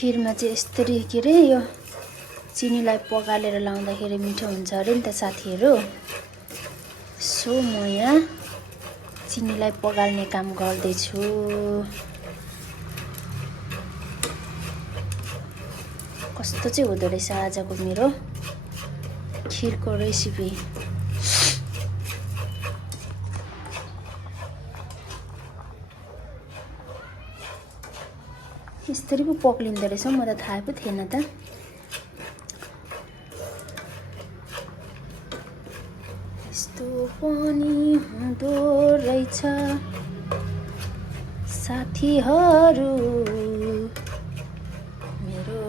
खिरमा चाहिँ यसरी के अरे यो चिनीलाई पगालेर लाउँदाखेरि मिठो हुन्छ अरे नि त साथीहरू। सो म यहाँ चिनीलाई पगाल्ने काम गर्दैछु। कस्तो चाहिँ हुँदो रहेछ आजको मेरो खिरको रेसिपी। यसरी पो पक्लिँदो रहेछ, म त थाहा पो थिएन त। यस्तो पनि हुँदो रहेछ साथीहरू मेरो।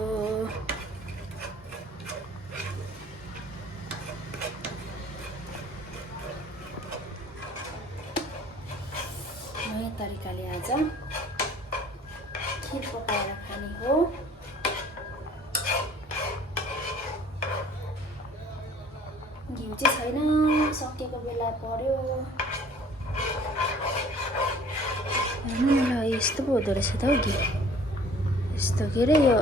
नयाँ तरिकाले आज खिर पकाएर खाने हो। घिउ चाहिँ छैन, सकेको बेला पर्यो। हेर्नु न, यस्तो पो हुँदो रहेछ त हौ घिउ। यस्तो के अरे यो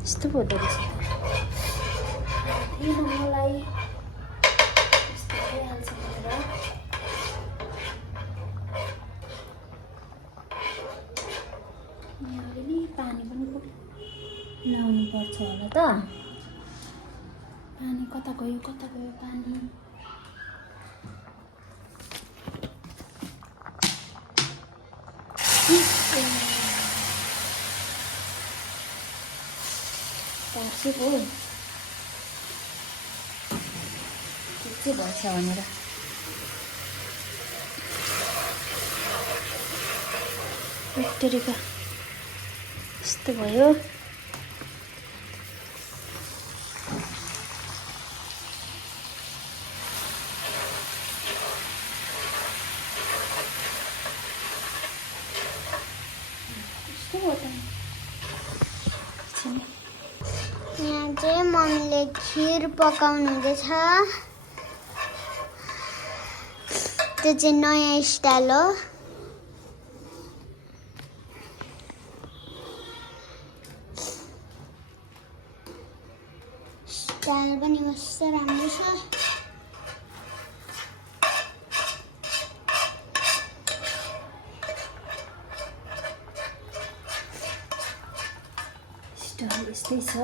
यस्तो पो हुँदो रहेछ त। थिएन मलाई यस्तो भइहाल्छ भनेर। अलिअलि पानी पनि लाउनु पर्छ होला त। पानी कता गयो पानी। पर्सेको के चाहिँ भएछ भनेर। ब्याक्टेरिया यस्तो भयो। यहाँ चाहिँ मम्मीले खिर पकाउनु हुँदैछ। त्यो चाहिँ नयाँ स्टाइल हो। स्टाइल पनि कस्तो राम्रो छ। स्टाइल यस्तै छ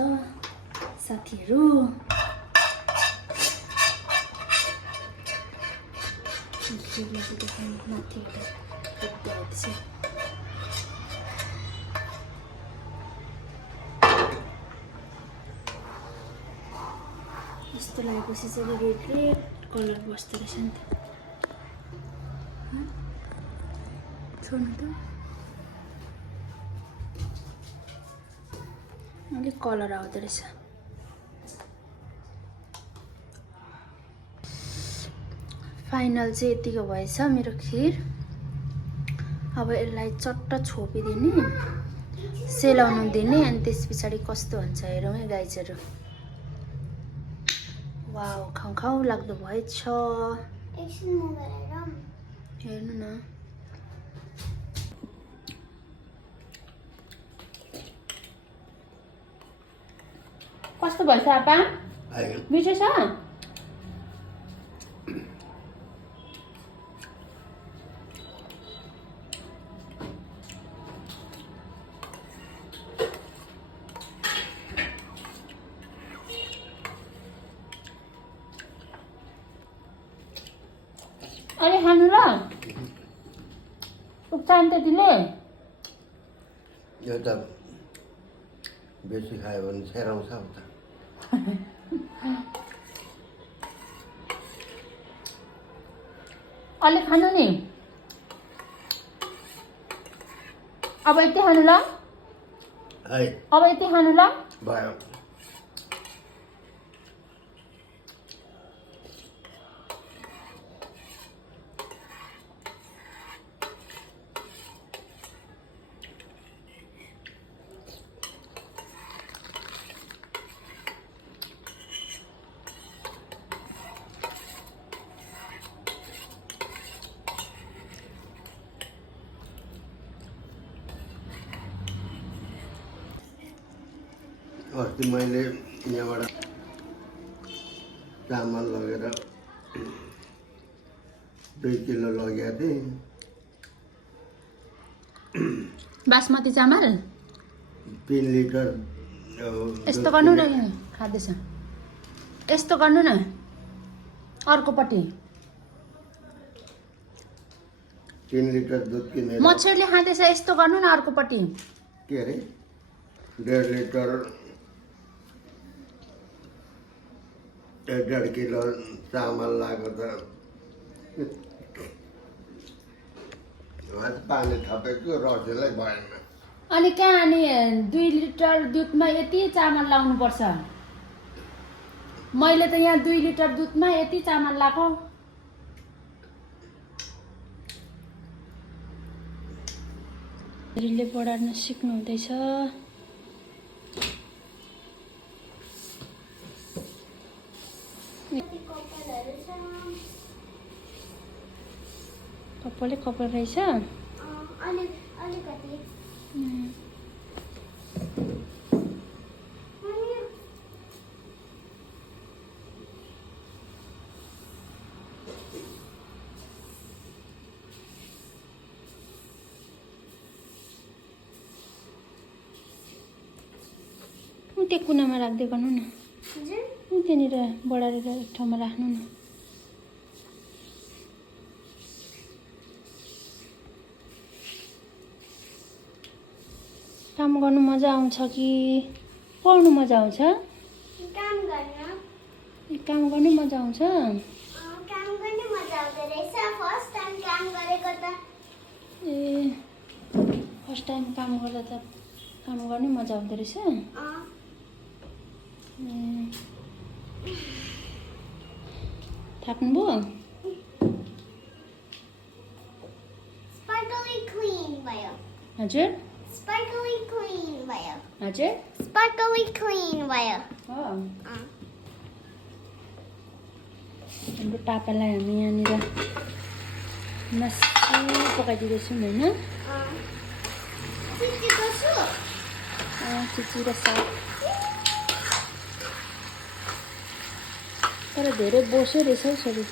साथीहरू। यस्तो लागेपछि चाहिँ रेड कलर बस्दो रहेछ नि त। छोड्नु त, अलिक कलर आउँदो रहेछ। फाइनल चाहिँ यतिको भएछ मेरो खिर। अब यसलाई चट्ट छोपिदिने, सेलाउनु दिने, अनि त्यस पछाडि कस्तो हुन्छ हेरौँ है गाइजहरू। वाउ, खाउँ खाउँ लाग्दो भएछ। हेर्नु न, कस्तो भएछ आपा? मिठो छ? अरे खानु र उक्सान त दिले। यो त बेसी खायो भने सेराउँछ उता। अलि खानु नि। अब यति खानु ल। अब यति खानु ल। भयो। अस्ति मैले यहाँबाट चामल लगेर 2 किलो लगेको थिएँ। बासमती चामल 3 लिटर यस्तो गर्नु न, खाँदैछ यस्तो गर्नु न, अर्कोपट्टि 3 लिटर दुध किनेर मच्छरले खाँदैछ, यस्तो गर्नु न अर्कोपट्टि। के अरे 1.5 लिटर 1.5 किलो चामल लाग्यो त आज पानी थपेको रसैलाई भएन। अनि कहाँ, अनि 2 लिटर दुधमा यति चामल लाउनु पर्छ? मैले त यहाँ 2 लिटर दुधमा यति चामल लाएको। रिले बढार्न सिक्नु हुँदैछ। कपालै कपाल रहेछ। अलिकति त्यो कुनामा राख्दै गर्नु न, हजुर त्यहाँनिर बढारेर एक ठाउँमा राख्नु न। काम गर्नु मजा आउँछ कि पढ्नु मजा आउँछ? काम गर्न काम गर्नु मजा आउँछ। काम गर्ने मजा आउँदो रहेछ। फर्स्ट टाइम काम गरेको त ए फर्स्ट टाइम काम गर्दा त काम गर्नु मजा आउँदो रहेछ। थाक्नुभयो? स्पार्कली क्लीन भयो। हजुर स्पार्कली क्लीन भयो। हजुर स्पार्कली क्लीन भयो। हो। हाम्रो पापालाई हामी यहाँनिर मासु पकाइदिँदैछौँ होइन? चिच्चीको सुप। चिची र साग। तर धेरै बोसो रहेछ हौ छोरी।